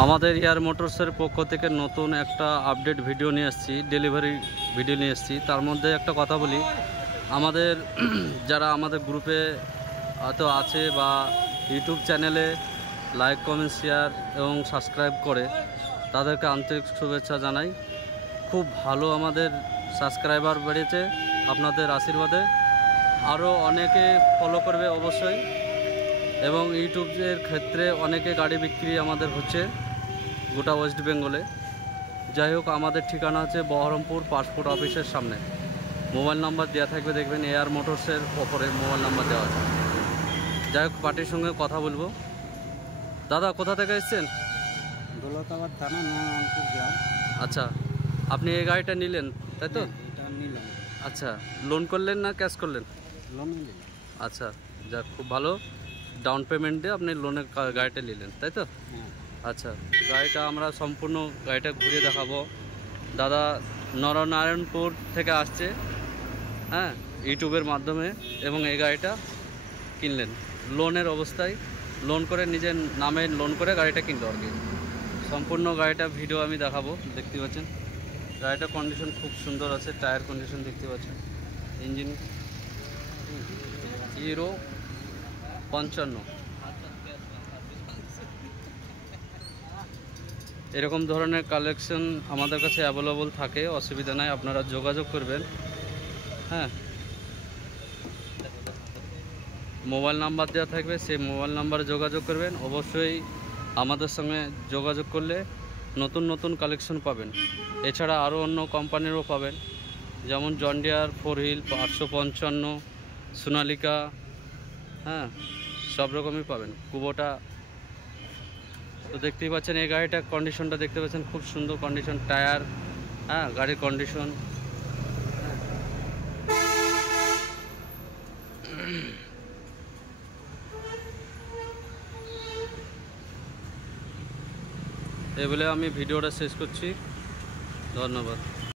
আমাদের এয়ার মোটরসের পক্ষ থেকে নতুন একটা আপডেট ভিডিও নিয়ে এসেছি, ডেলিভারি ভিডিও নিয়ে এসেছি। তার মধ্যে একটা কথা বলি, আমাদের যারা আমাদের গ্রুপে হয়তো আছে বা ইউটিউব চ্যানেলে লাইক কমেন্ট শেয়ার এবং সাবস্ক্রাইব করে, তাদেরকে আন্তরিক শুভেচ্ছা জানাই। খুব ভালো আমাদের সাবস্ক্রাইবার বেড়েছে আপনাদের আশীর্বাদে, আরও অনেকে ফলো করবে অবশ্যই। এবং ইউটিউবের ক্ষেত্রে অনেকে গাড়ি বিক্রি আমাদের হচ্ছে গোটা ওয়েস্ট বেঙ্গলে। যাই হোক, আমাদের ঠিকানা হচ্ছে বহরমপুর পাসপোর্ট অফিসের সামনে। মোবাইল নাম্বার দেওয়া থাকবে, দেখবেন এয়ার মোটরসের ওপরে মোবাইল নাম্বার দেওয়া আছে। যাই হোক, পার্টির সঙ্গে কথা বলবো। দাদা, কোথা থেকে এসেছেন? দৌলতাবাদ থানা, নোয়ানপুর গ্রাম। আচ্ছা, আপনি এই গাড়িটা নিলেন, তাই তো? এটা নিলাম। আচ্ছা, লোন করলেন না ক্যাশ করলেন? লোন নিলাম। আচ্ছা, যাক, খুব ভালো। ডাউন পেমেন্ট দিয়ে আপনি লোনের গাড়িটা নিলেন, তাই তো? আচ্ছা, গাড়িটা আমরা সম্পূর্ণ গাড়িটা ঘুরিয়ে দেখাবো। দাদা নরনারায়ণপুর থেকে আসছে, হ্যাঁ, ইউটিউবের মাধ্যমে, এবং এই গাড়িটা কিনলেন লোনের অবস্থায়। লোন করে, নিজের নামে লোন করে গাড়িটা কিনলো আর কি। সম্পূর্ণ গাড়িটা ভিডিও আমি দেখাবো। দেখতে পাচ্ছেন গাড়িটার কন্ডিশন খুব সুন্দর আছে, টায়ার কন্ডিশন দেখতে পাচ্ছেন, ইঞ্জিন হিরো 55। এরকম ধরনের কালেকশন আমাদের কাছে অ্যাভেলেবল থাকে, অসুবিধা নাই, আপনারা যোগাযোগ করবেন। হ্যাঁ, মোবাইল নাম্বার দেওয়া থাকবে, সেই মোবাইল নাম্বারে যোগাযোগ করবেন। অবশ্যই আমাদের সঙ্গে যোগাযোগ করলে নতুন নতুন কালেকশন পাবেন। এছাড়া আরও অন্য কোম্পানিরও পাবেন, যেমন জন ডিয়ার 4 হুইল 855, সোনালিকা, হ্যাঁ, সব রকমই পাবেন, কুবোটা। তো দেখতেই পাচ্ছেন এই গাড়িটার কন্ডিশনটা দেখতে পাচ্ছেন, খুব সুন্দর কন্ডিশন, টায়ার, হ্যাঁ, গাড়ির কন্ডিশন। এই বলে আমি ভিডিওটা শেষ করছি। ধন্যবাদ।